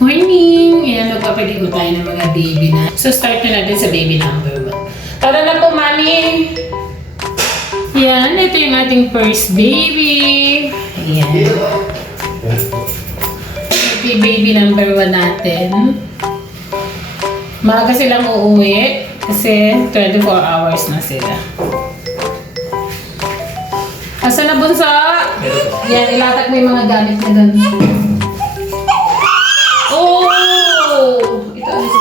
Morning! Ayan, magpapaligo tayo ng mga baby na. So, start na natin sa baby number 1. Tara na po, mami! Ayan, ito yung ating first baby. Ayan. Ito yung baby number 1 natin. Maaga silang uuwi kasi 24 hours na sila. Asa na bunso? Yan, ilatak mo yung mga gamit na doon. Oh! Ito ano siya?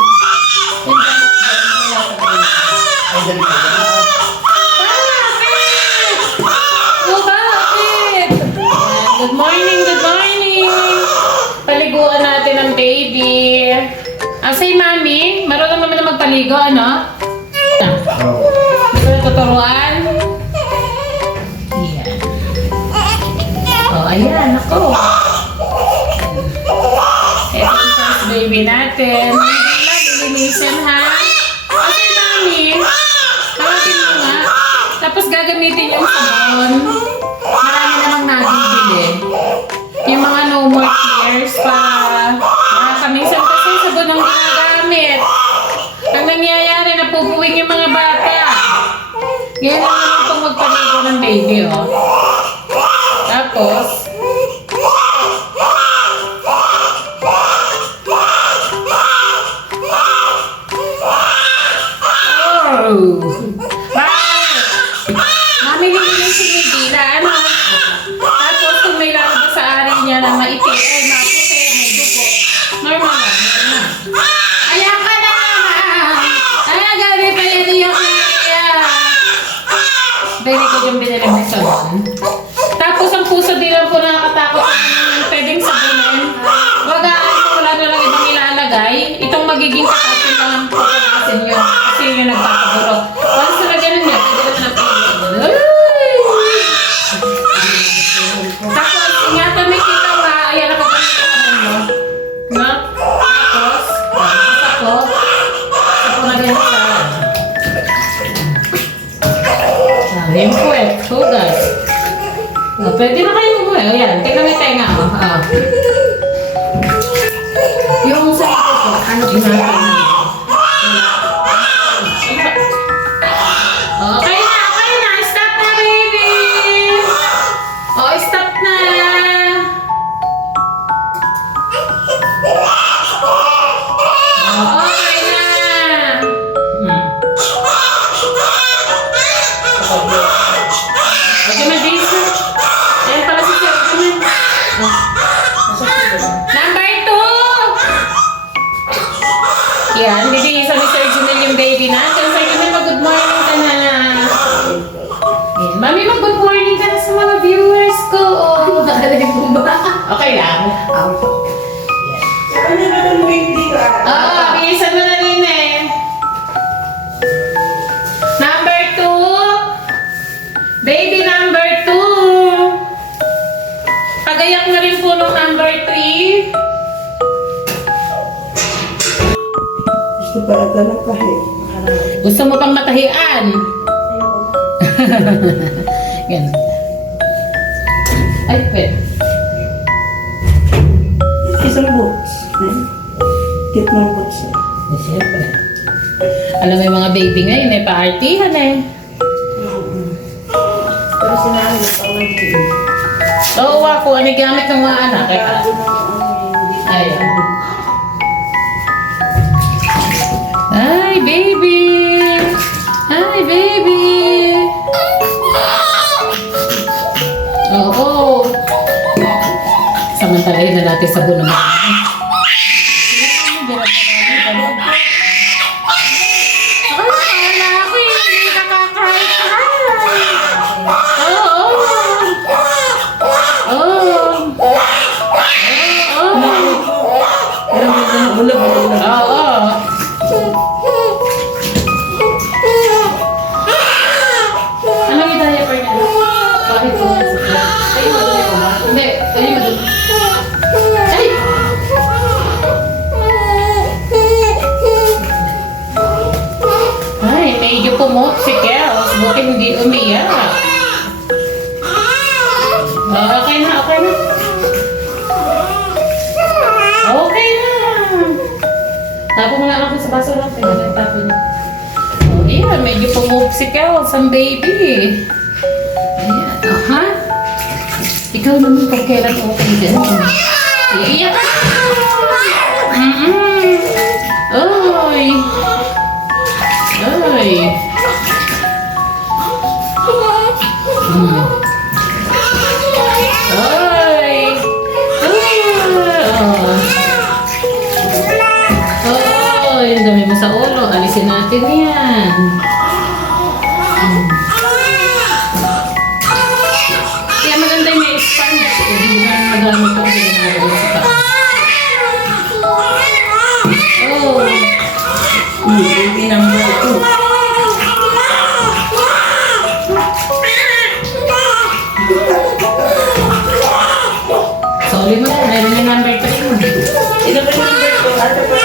Good morning, good morning! Paliguan natin ang baby. Asay mami, marunong naman na magpaligo, ano? Gusto na tuturuan? Ayan. Oh, ayan, ako. Ito yung first baby natin. Lilinisin, ha? Okay, mami. Tawagin mo nga. Tapos gagamitin yung sabon. Marami namang nabibili. Yung mga no more tears para kamisan kasi sabon ang ginagamit. Ang nangyayari, napupuwing yung mga bata. Yan lang naman itong magpaligo ng baby, oh. Tapos, mami, nililisin yung dila, ano? Tapos, kung may lalabas sa ari niya na maitim, ay maputi, may dugo. Normal lang. Ayan ka na! Ay, gabi pa yun yung kaya. Very good yung binili mo sabon. Tapos, ang puso din lang po nakakatakot ng pwedeng sabunin. Wagaan ko, wala na lang ibang ilalagay. Itong magiging katasin lang ang pagkakasin yun. Kasi yun yung nagpapaguro. Once na ganun yan, pwede na ng pagkakasin. Tapos, ingatan may kita nga, ayan ako ganun sa kanan mo. No? Tapos, ako na ganun sa... Yung puwet, hugas. Oh, pwede na kayo umuwi. Ayan, tingnan mo yung tenga. Yung sa ito po, ano ginagawa niyo? Okay na. Stop na, baby! Oh, stop na! Oh, okay na! Okay na, Jason. Ayan pala si Sir. Number 2! Yan, bibigyan ni Sir Junel yung baby natin. Sir Junel, mag-good morning ka na. Yan. Mami, mag-good morning ka na sa mga viewers ko. Nakalay po ba? Okay lang. Yan. Saan na ba itong baby ka? Oo, bilisan mo na rin eh. Number 2. Baby number 2. Pagayak na rin po nung number 3. Gusto pa ata ng kahit. Gusto mo pang matahian? Yan. Ay, pwede. Isang boots. Cute ng boots. Siyempre. Alam mo yung mga baby ngayon, may pa-artihan eh. Pero sinabi na pa ako dito. Oo, ako, ano yung gamit ng mga anak? Kaya, ayan. Hi, baby! Hi, baby! Oo. Samantalahin na natin sa bunong. Buti hindi umiyak. Okay na, okay na. Okay na. Tapon mo na lang sa baso natin. Tapon niya. Oh, ayan, medyo pumupsicles ang baby. Ayan, ha? Ikaw naman kung kailan okay dyan. Iiyak ka! Oy! Oy! Oy! Oy! Ang dami mo sa ulo. Alisin natin yan. Kaya maganda yung may sponge. Hindi mo na magamit ko kasi ginagawa sa pa. Oh! Baby number 2. Sorry mo na. Meron yung number 3 mo. Ito ba yung number 2? Ate pa